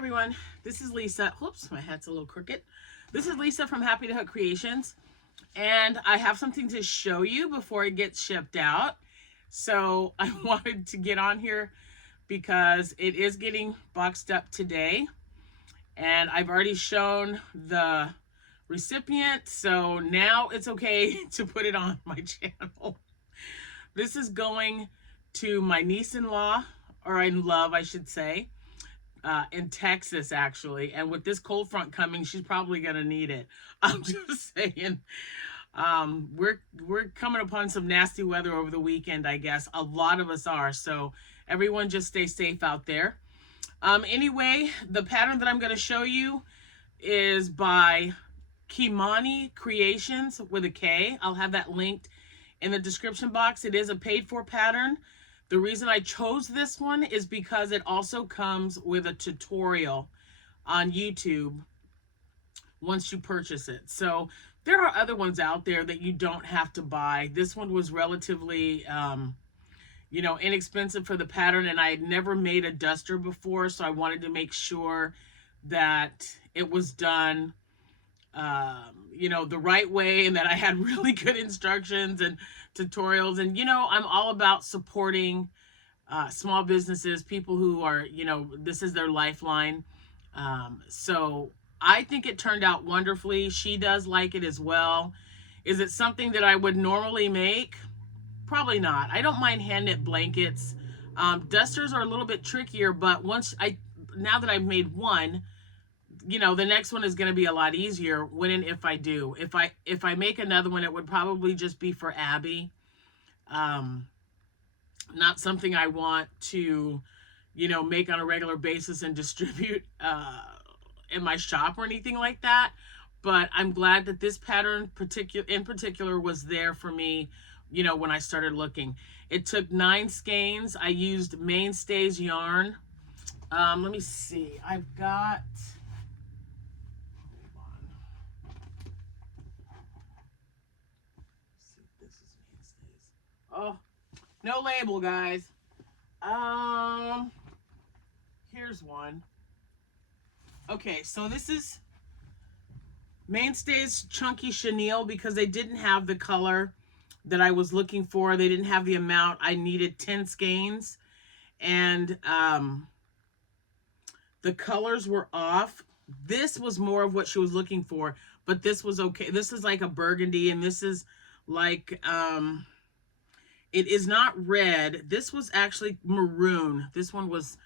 everyone, this is Lisa. Whoops, my hat's a little crooked. This is Lisa from Happytohook Creations, and I have something to show you before it gets shipped out. So I wanted to get on here because it is getting boxed up today, and I've already shown the recipient, so now it's okay to put it on my channel. This is going to my niece-in-law, or in love, I should say. In Texas, actually, and with this cold front coming, she's probably gonna need it. I'm just saying. We're coming upon some nasty weather over the weekend, I guess. A lot of us are, so everyone just stay safe out there. Anyway, the pattern that I'm going to show you is by Kimani Creations with a K. I'll have that linked in the description box. It is a paid-for pattern. The reason I chose this one is because it also comes with a tutorial on YouTube once you purchase it. So there are other ones out there that you don't have to buy. This one was relatively, inexpensive for the pattern, and I had never made a duster before, so I wanted to make sure that it was done, the right way, and that I had really good instructions and tutorials. And I'm all about supporting small businesses, people who are, this is their lifeline. So I think it turned out wonderfully. She does like it as well. Is it something that I would normally make? Probably not. I don't mind hand knit blankets. Dusters are a little bit trickier, but now that I've made one, the next one is going to be a lot easier when and if I do. If I make another one, it would probably just be for Abby. Not something I want to, make on a regular basis and distribute in my shop or anything like that. But I'm glad that this pattern in particular was there for me, when I started looking. It took 9 skeins. I used Mainstays yarn. Let me see. I've got... Oh, no label, guys. Here's one. Okay, so this is Mainstays Chunky Chenille because they didn't have the color that I was looking for. They didn't have the amount. I needed 10 skeins, and the colors were off. This was more of what she was looking for, but this was okay. This is like a burgundy, and this is like... it is not red. This was actually maroon. This one was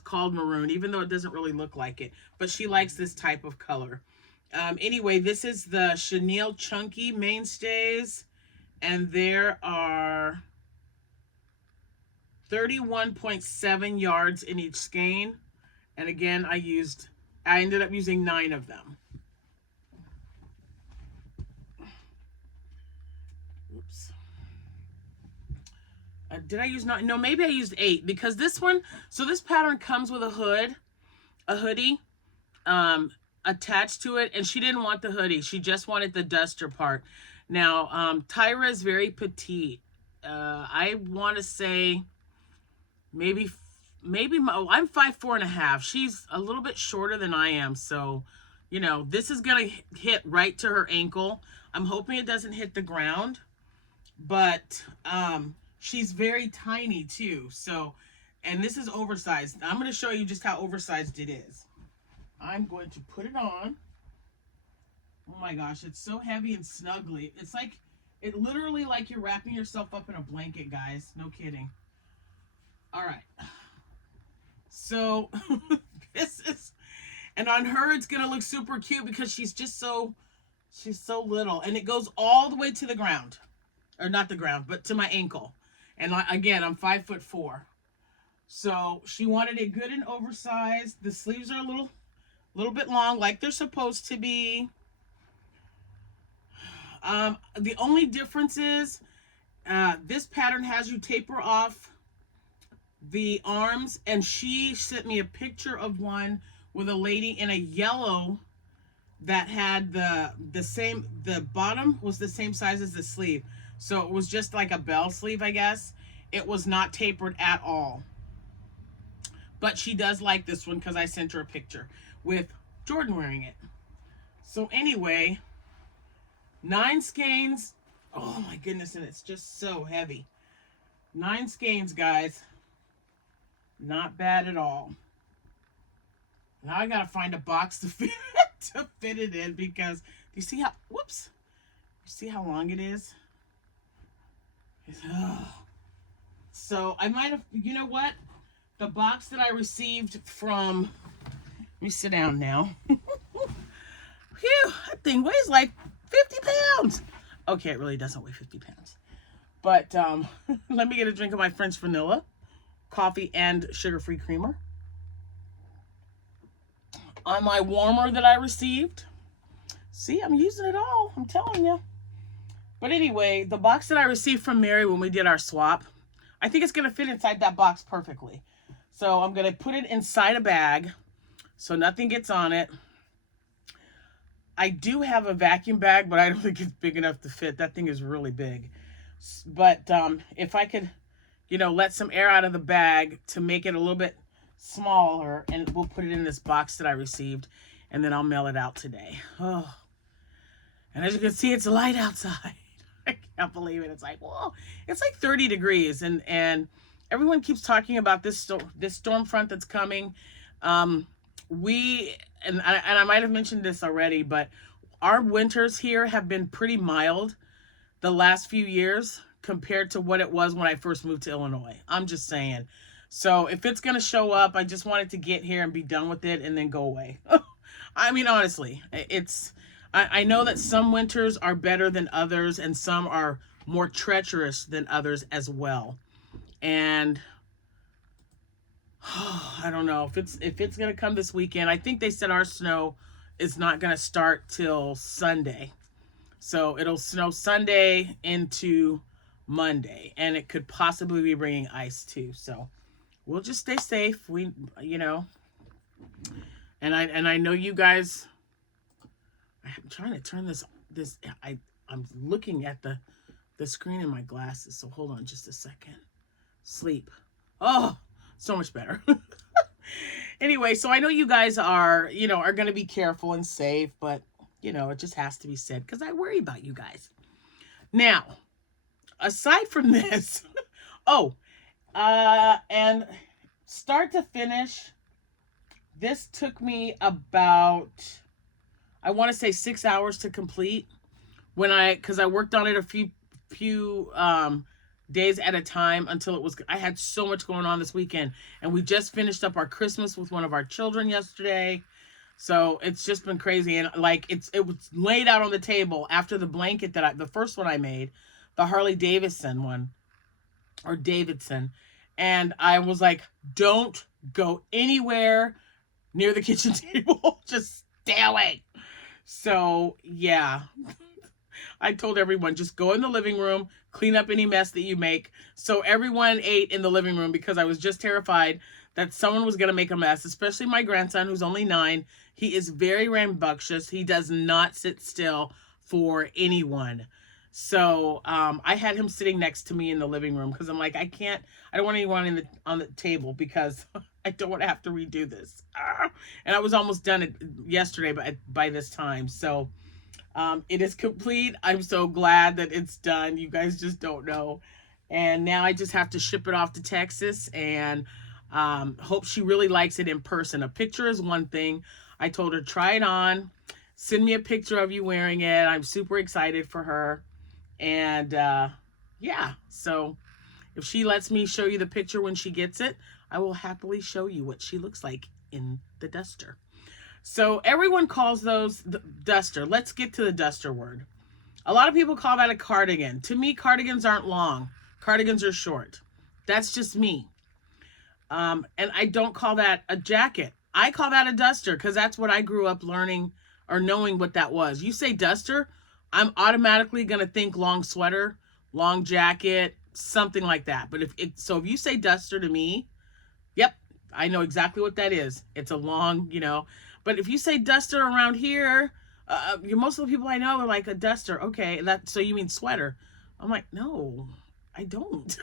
called maroon, even though it doesn't really look like it. But she likes this type of color. Anyway, this is the Chenille Chunky Mainstays. And there are 31.7 yards in each skein. And again, I ended up using 9 of them. Oops. Did I use 9? No, maybe I used 8 because this one, so this pattern comes with a hoodie attached to it, and she didn't want the hoodie. She just wanted the duster part. Now, Tyra is very petite. I want to say maybe I'm 5'4.5". She's a little bit shorter than I am, so this is gonna hit right to her ankle. I'm hoping it doesn't hit the ground, but she's very tiny too. So, and this is oversized. I'm going to show you just how oversized it is. I'm going to put it on. Oh my gosh, it's so heavy and snuggly. It's literally like you're wrapping yourself up in a blanket, guys. No kidding. All right. So, and on her, it's going to look super cute because she's so little. And it goes all the way to the ground. Or not the ground, but to my ankle. And again, I'm 5'4". So she wanted it good and oversized. The sleeves are a little bit long, like they're supposed to be. The only difference is this pattern has you taper off the arms, and she sent me a picture of one with a lady in a yellow that had the bottom was the same size as the sleeve. So it was just like a bell sleeve, I guess. It was not tapered at all. But she does like this one because I sent her a picture with Jordan wearing it. So anyway, 9 skeins. Oh my goodness, and it's just so heavy. 9 skeins, guys. Not bad at all. Now I gotta find a box to fit it in, because you see how, whoops, you see how long it is? So I might have, you know what? The box that I received from, let me sit down now. Phew, that thing weighs like 50 pounds. Okay, it really doesn't weigh 50 pounds. But let me get a drink of my French vanilla, coffee, and sugar-free creamer. On my warmer that I received. See, I'm using it all, I'm telling you. But anyway, the box that I received from Mary when we did our swap, I think it's going to fit inside that box perfectly. So I'm going to put it inside a bag so nothing gets on it. I do have a vacuum bag, but I don't think it's big enough to fit. That thing is really big. But if I could, you know, let some air out of the bag to make it a little bit smaller, and we'll put it in this box that I received, and then I'll mail it out today. Oh, and as you can see, it's light outside. I can't believe it. It's like, whoa, it's like 30 degrees, and everyone keeps talking about this storm front that's coming. And I might have mentioned this already, but our winters here have been pretty mild the last few years compared to what it was when I first moved to Illinois. I'm just saying. So if it's going to show up, I just want it to get here and be done with it and then go away. I mean, honestly, I know that some winters are better than others, and some are more treacherous than others as well. And I don't know if it's going to come this weekend. I think they said our snow is not going to start till Sunday. So it'll snow Sunday into Monday, and it could possibly be bringing ice too. So we'll just stay safe. We, you know, and I know you guys, I'm trying to turn I'm looking at the screen in my glasses. So hold on just a second. Sleep. Oh, so much better. Anyway, so I know you guys are, you know, are going to be careful and safe, but you know, it just has to be said because I worry about you guys. Now, aside from this, and start to finish, this took me about, I want to say 6 hours to complete because I worked on it a few days at a time until it was, I had so much going on this weekend, and we just finished up our Christmas with one of our children yesterday. So it's just been crazy, and like it was laid out on the table after the blanket the first one I made, the Harley Davidson one, or Davidson, and I was like, don't go anywhere near the kitchen table, just stay away. So yeah, I told everyone, just go in the living room, clean up any mess that you make. So everyone ate in the living room because I was just terrified that someone was going to make a mess, especially my grandson, who's only 9. He is very rambunctious. He does not sit still for anyone. So I had him sitting next to me in the living room because I'm like, I don't want anyone on the table because I don't want to have to redo this. And I was almost done it yesterday by this time. So it is complete. I'm so glad that it's done. You guys just don't know. And now I just have to ship it off to Texas, and hope she really likes it in person. A picture is one thing. I told her, try it on, send me a picture of you wearing it. I'm super excited for her. And yeah, so if she lets me show you the picture when she gets it, I will happily show you what she looks like in the duster. So everyone calls those the duster. Let's get to the duster word. A lot of people call that a cardigan. To me, cardigans aren't long. Cardigans are short. That's just me. And I don't call that a jacket. I call that a duster because that's what I grew up learning or knowing what that was. You say duster, I'm automatically going to think long sweater, long jacket, something like that. But if you say duster to me, yep, I know exactly what that is. It's a long, you know. But if you say duster around here, most of the people I know are like, a duster. Okay, so you mean sweater. I'm like, no, I don't.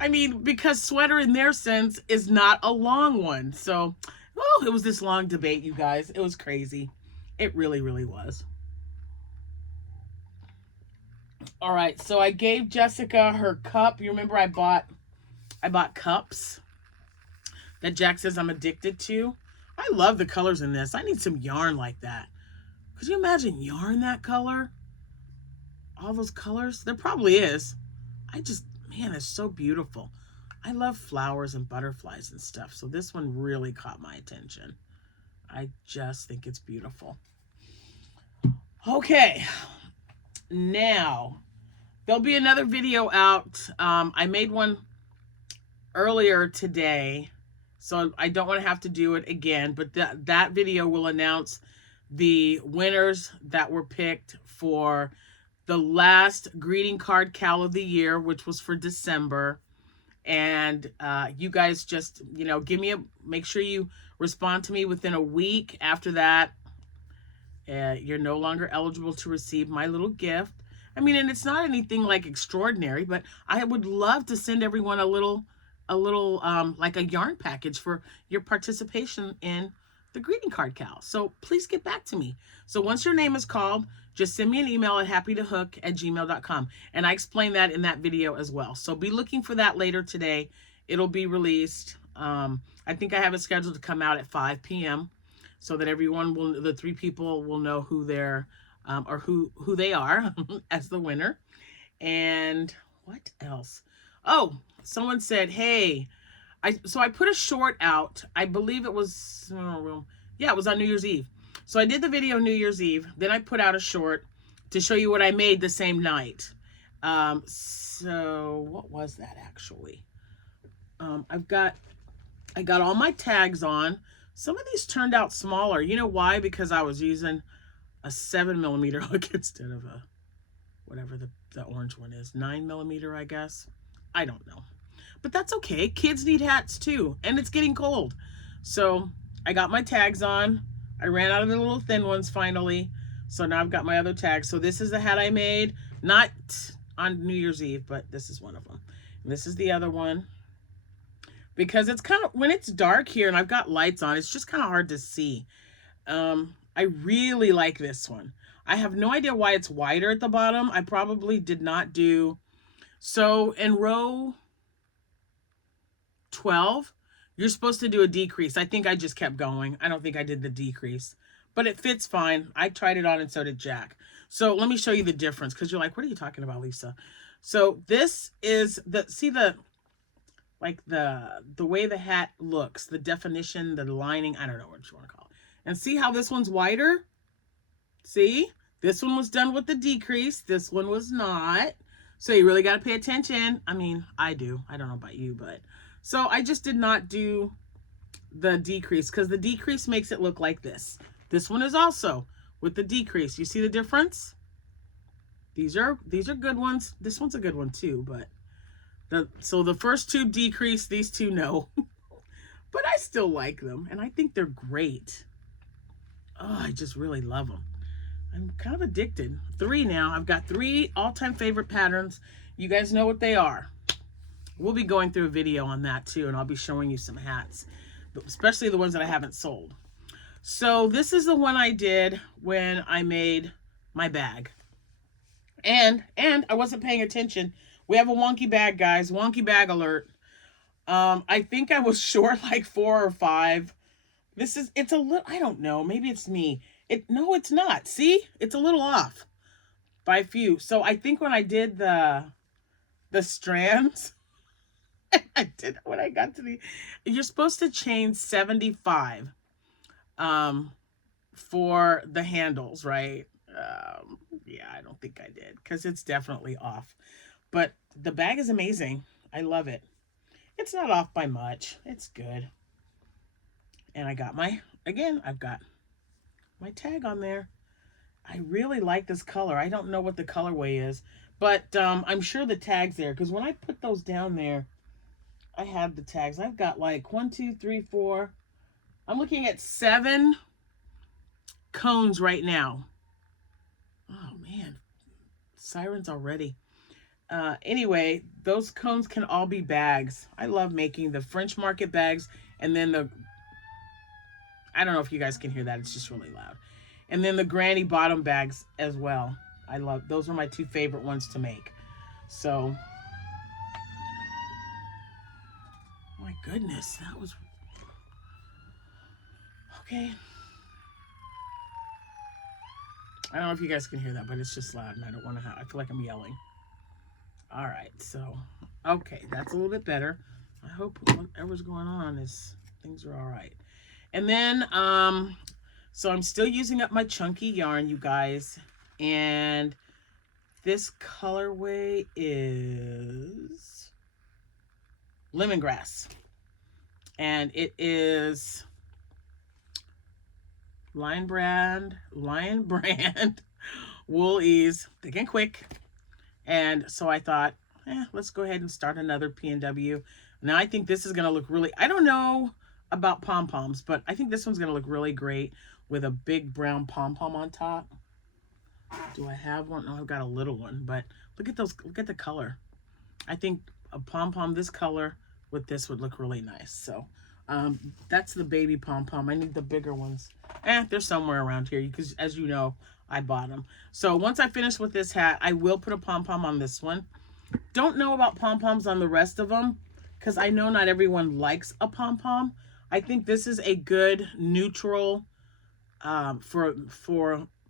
I mean, because sweater in their sense is not a long one. So, oh, it was this long debate, you guys. It was crazy. It really, really was. All right, so I gave Jessica her cup. You remember I bought cups that Jack says I'm addicted to. I love the colors in this. I need some yarn like that. Could you imagine yarn that color? All those colors? There probably is. Man, it's so beautiful. I love flowers and butterflies and stuff. So this one really caught my attention. I just think it's beautiful. Okay. Now, there'll be another video out. I made one earlier today, so I don't want to have to do it again. But that video will announce the winners that were picked for the last greeting card cal of the year, which was for December. And you guys just, make sure you respond to me within a week. After that, you're no longer eligible to receive my little gift. I mean, and it's not anything like extraordinary, but I would love to send everyone a little like a yarn package for your participation in the greeting card cal. So please get back to me. So once your name is called, just send me an email at happytohook@gmail.com. And I explain that in that video as well. So be looking for that later today. It'll be released. I think I have it scheduled to come out at 5 p.m. so that the 3 people will know who they're, or who they are as the winner. And what else? Oh, someone said, hey, so I put a short out. I believe it was, it was on New Year's Eve. So I did the video New Year's Eve. Then I put out a short to show you what I made the same night. So what was that actually? I got all my tags on. Some of these turned out smaller. You know why? Because I was using a 7mm hook instead of a, whatever the orange one is, 9mm, I guess. I don't know. But that's okay. Kids need hats too. And it's getting cold. So I got my tags on. I ran out of the little thin ones finally. So now I've got my other tags. So this is the hat I made. Not on New Year's Eve, but this is one of them. And this is the other one. Because it's kind of, when it's dark here and I've got lights on, it's just kind of hard to see. I really like this one. I have no idea why it's wider at the bottom. I probably did not do. So in row 12, you're supposed to do a decrease. I think I just kept going. I don't think I did the decrease, but it fits fine. I tried it on and so did Jack. So let me show you the difference, because you're like, what are you talking about, Lisa? So this is the way the hat looks, the definition, the lining, I don't know what you want to call it. And see how this one's wider? See? This one was done with the decrease. This one was not. So you really got to pay attention. I mean, I do. I don't know about you, but... So I just did not do the decrease because the decrease makes it look like this. This one is also with the decrease. You see the difference? These are good ones. This one's a good one too, but so the first two decrease, these two no. But I still like them and I think they're great. Oh, I just really love them. I'm kind of addicted. 3 now. I've got 3 all-time favorite patterns. You guys know what they are. We'll be going through a video on that too, and I'll be showing you some hats, especially the ones that I haven't sold. So this is the one I did when I made my bag. And I wasn't paying attention. We have a wonky bag, guys. Wonky bag alert. I think I was short like 4 or 5. It's a little, I don't know. Maybe it's me. No, it's not. See? It's a little off by a few. So I think when I did the strands, I did when I got to you're supposed to chain 75 for the handles, right? Yeah, I don't think I did because it's definitely off. But the bag is amazing. I love it. It's not off by much. It's good. And I got I've got my tag on there. I really like this color. I don't know what the colorway is, but I'm sure the tag's there because when I put those down there, I have the tags. I've got like 1, 2, 3, 4. I'm looking at 7 cones right now. Oh man, sirens already. Anyway, those cones can all be bags. I love making the French market bags, and then I don't know if you guys can hear that. It's just really loud. And then the granny bottom bags as well. I love, those are my two favorite ones to make. So, my goodness, that was, okay. I don't know if you guys can hear that, but it's just loud and I don't want to I feel like I'm yelling. All right, so, okay, that's a little bit better. I hope whatever's going on is, things are all right. And then, so I'm still using up my chunky yarn, you guys. And this colorway is lemongrass. And it is Lion Brand Wool Ease, thick and quick. And so I thought, let's go ahead and start another P&W. Now I think this is going to look really, I don't know about pom-poms, but I think this one's going to look really great with a big brown pom-pom on top. Do I have one? No, I've got a little one, but look at those, look at the color. I think a pom-pom this color with this would look really nice. So that's the baby pom-pom. I need the bigger ones. They're somewhere around here because, as you know, I bought them. So once I finish with this hat, I will put a pom-pom on this one. Don't know about pom-poms on the rest of them because I know not everyone likes a pom-pom. I think this is a good neutral for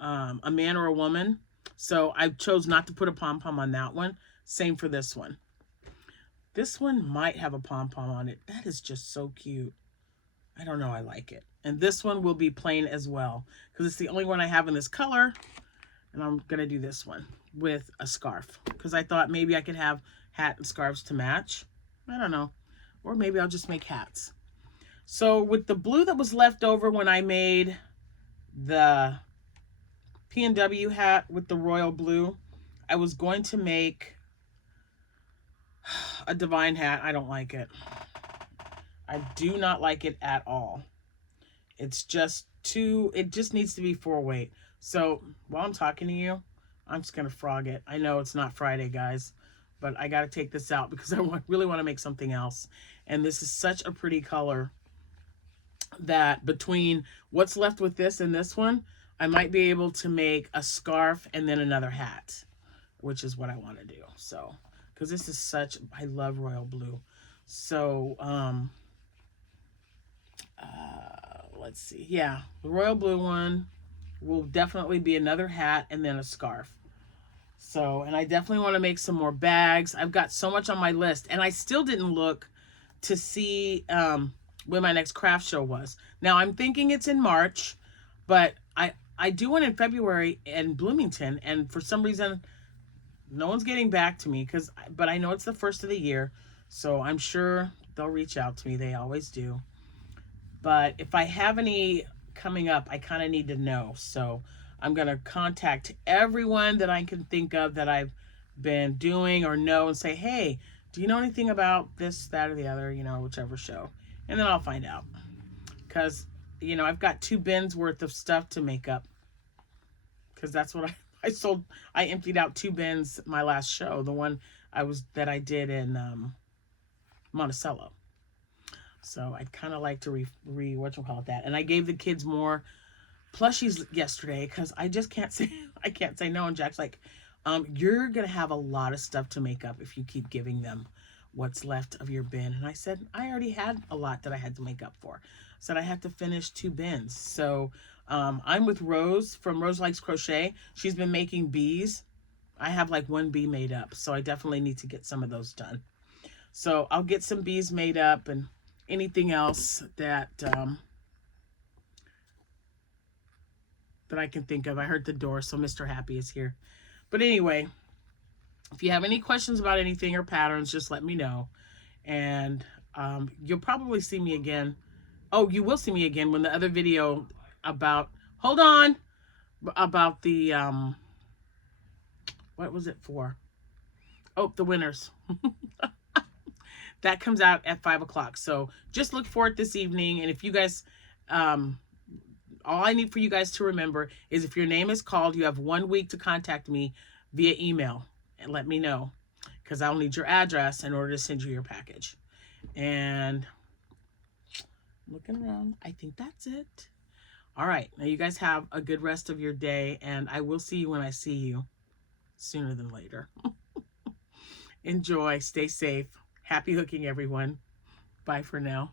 a man or a woman. So I chose not to put a pom-pom on that one. Same for this one. This one might have a pom-pom on it. That is just so cute. I don't know, I like it. And this one will be plain as well because it's the only one I have in this color. And I'm going to do this one with a scarf because I thought maybe I could have hat and scarves to match. I don't know. Or maybe I'll just make hats. So with the blue that was left over when I made the P&W hat with the royal blue, I was going to make a divine hat. I don't like it. I do not like it at all. It's just too, it just needs to be 4-weight. So while I'm talking to you, I'm just going to frog it. I know it's not Friday, guys, but I got to take this out because I really want to make something else. And this is such a pretty color that between what's left with this and this one, I might be able to make a scarf and then another hat, which is what I want to do. So, because this is such, I love royal blue. So, let's see. Yeah, the royal blue one will definitely be another hat and then a scarf. So, and I definitely want to make some more bags. I've got so much on my list, and I still didn't look to see when my next craft show was. Now, I'm thinking it's in March, but I do one in February in Bloomington, and for some reason, no one's getting back to me, but I know it's the first of the year, so I'm sure they'll reach out to me. They always do. But if I have any coming up, I kind of need to know. So I'm going to contact everyone that I can think of that I've been doing or know and say, hey, do you know anything about this, that, or the other, you know, whichever show. And then I'll find out. Because, you know, I've got 2 bins worth of stuff to make up. Because that's what I sold. I emptied out 2 bins my last show. The one that I did in Monticello. So I'd kind of like to whatchamacallit that. And I gave the kids more plushies yesterday because I just can't say, I can't say no. And Jack's like, you're going to have a lot of stuff to make up if you keep giving them what's left of your bin. And I said, I already had a lot that I had to make up for. I said I have to finish 2 bins. So I'm with Rose from Rose Likes Crochet. She's been making bees. I have like 1 bee made up. So I definitely need to get some of those done. So I'll get some bees made up and anything else that that I can think of. I heard the door, so Mr. Happy is here. But anyway, if you have any questions about anything or patterns, just let me know. And you'll probably see me again. Oh, you will see me again when the other video about, hold on, about the, what was it for? Oh, the winners. That comes out at 5 o'clock. So just look for it this evening. And if you guys, all I need for you guys to remember is if your name is called, you have 1 week to contact me via email and let me know. because I'll need your address in order to send you your package. And looking around, I think that's it. All right, now you guys have a good rest of your day, and I will see you when I see you, sooner than later. Enjoy, stay safe. Happy hooking, everyone. Bye for now.